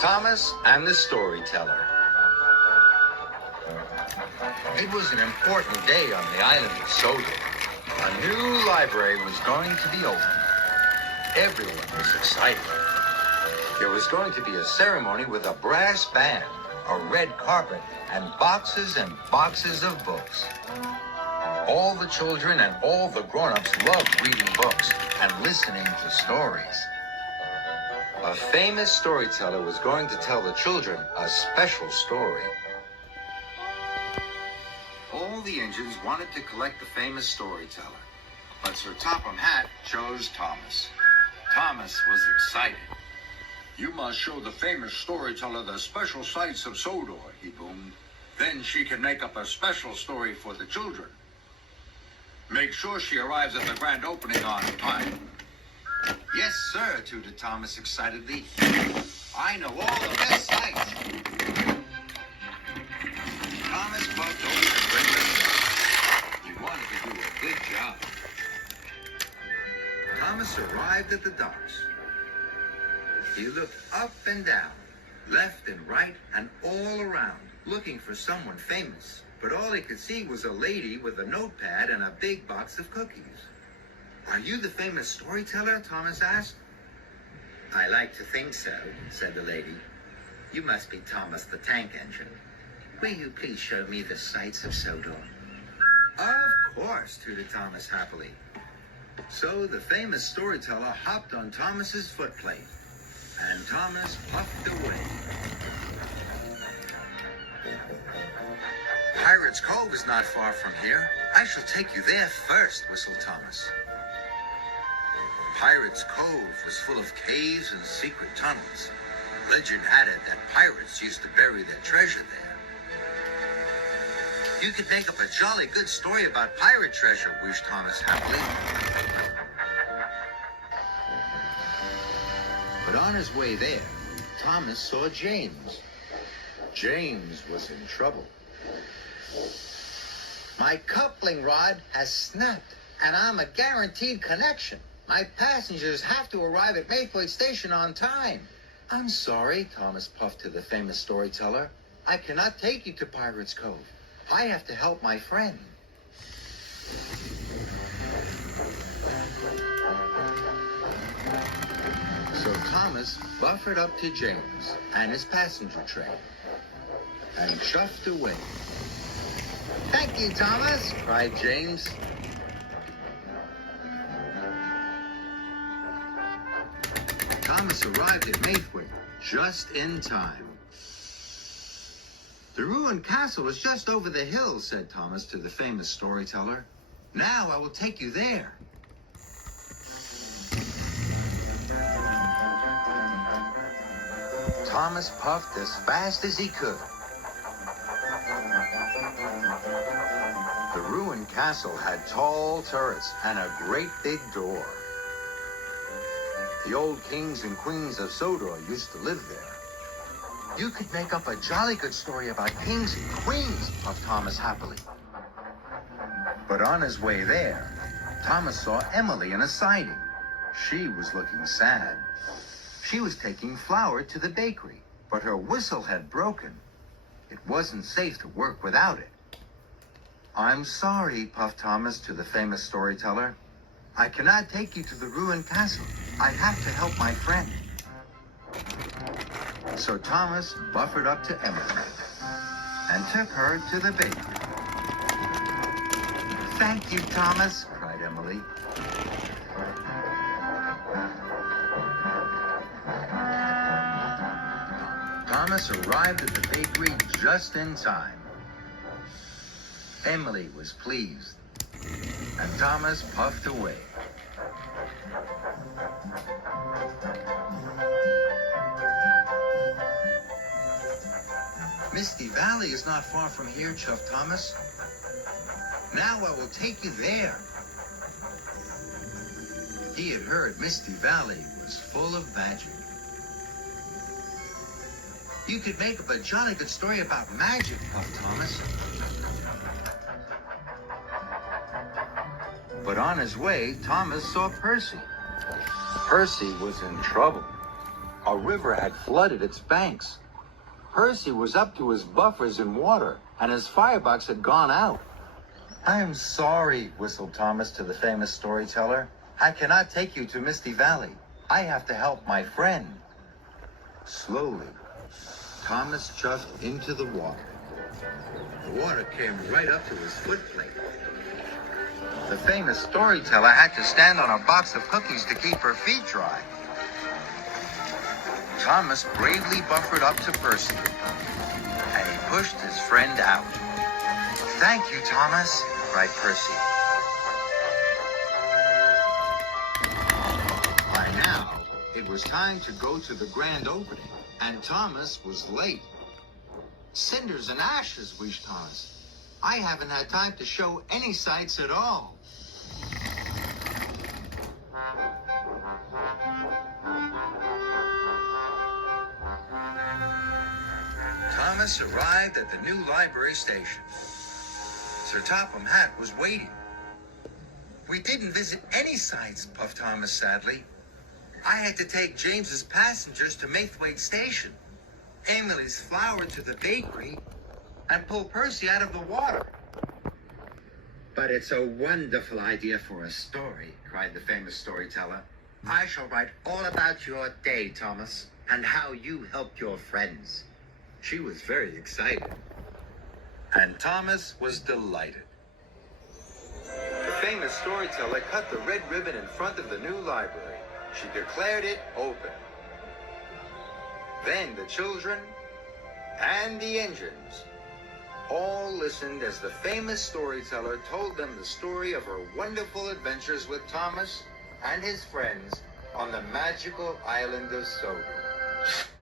Thomas and the Storyteller. It was an important day on the island of Sodor. A new library was going to be opened. Everyone was excited. There was going to be a ceremony with a brass band, a red carpet, and boxes of books. All the children and all the grown-ups loved reading books and listening to stories. A famous storyteller was going to tell the children a special story. All the engines wanted to collect the famous storyteller, but Sir Topham Hatt chose Thomas. Thomas was excited. You must show the famous storyteller the special sights of Sodor, he boomed. Then she can make up a special story for the children. Make sure she arrives at the grand opening on time. Yes, sir, tooted Thomas excitedly. I know all the best sights. Thomas bumped over to bring them. He wanted to do a good job. Thomas arrived at the docks. He looked up and down, left and right, and all around, looking for someone famous. But all he could see was a lady with a notepad and a big box of cookies. Are you the famous storyteller? Thomas asked. I like to think so, said the lady. You must be Thomas the Tank Engine. Will you please show me the sights of Sodor? Of course, tooted Thomas happily. So the famous storyteller hopped on Thomas's footplate, and Thomas puffed away. Pirates' Cove is not far from here. I shall take you there first, whistled Thomas. Pirates' Cove was full of caves and secret tunnels. Legend had it that pirates used to bury their treasure there. You could make up a jolly good story about pirate treasure, wished Thomas happily. But on his way there, Thomas saw James. James was in trouble. My coupling rod has snapped, and I'm a guaranteed connection. My passengers have to arrive at Mayfleet Station on time. I'm sorry, Thomas puffed to the famous storyteller. I cannot take you to Pirates' Cove. I have to help my friend. So Thomas buffered up to James and his passenger train and chuffed away. Thank you, Thomas, cried James. Thomas arrived at Mayfleet just in time. The ruined castle is just over the hill, said Thomas to the famous storyteller. Now I will take you there. Thomas puffed as fast as he could. The ruined castle had tall turrets and a great big door. The old kings and queens of Sodor used to live there. You could make up a jolly good story about kings and queens, puffed Thomas happily. But on his way there, Thomas saw Emily in a siding. She was looking sad. She was taking flour to the bakery, but her whistle had broken. It wasn't safe to work without it. I'm sorry, puffed Thomas to the famous storyteller. I cannot take you to the ruined castle. I have to help my friend. So Thomas buffered up to Emily and took her to the bakery. Thank you, Thomas, cried Emily. Thomas arrived at the bakery just in time. Emily was pleased, and Thomas puffed away. Misty Valley is not far from here, chuffed Thomas. Now I will take you there. He had heard Misty Valley was full of magic. You could make up a jolly good story about magic, puffed Thomas. But on his way, Thomas saw Percy. Percy was in trouble. A river had flooded its banks. Percy was up to his buffers in water, and his firebox had gone out. "I am sorry," whistled Thomas to the famous storyteller. "I cannot take you to Misty Valley. I have to help my friend." Slowly, Thomas chuffed into the water. The water came right up to his footplate. The famous storyteller had to stand on a box of cookies to keep her feet dry. Thomas bravely buffered up to Percy, and he pushed his friend out. "Thank you, Thomas," cried Percy. By now, it was time to go to the grand opening, and Thomas was late. "Cinders and ashes," wheezed Thomas. "I haven't had time to show any sights at all." Thomas arrived at the new library station. Sir Topham Hatt was waiting. "We didn't visit any sights," puffed Thomas sadly. "I had to take James's passengers to Maithwaite Station, Emily's flour to the bakery, and pull Percy out of the water." "But it's a wonderful idea for a story," cried the famous storyteller. "I shall write all about your day, Thomas, and how you helped your friends." She was very excited, and Thomas was delighted. The famous storyteller cut the red ribbon in front of the new library. She declared it open. Then the children and the engines all listened as the famous storyteller told them the story of her wonderful adventures with Thomas and his friends on the magical island of Sodor.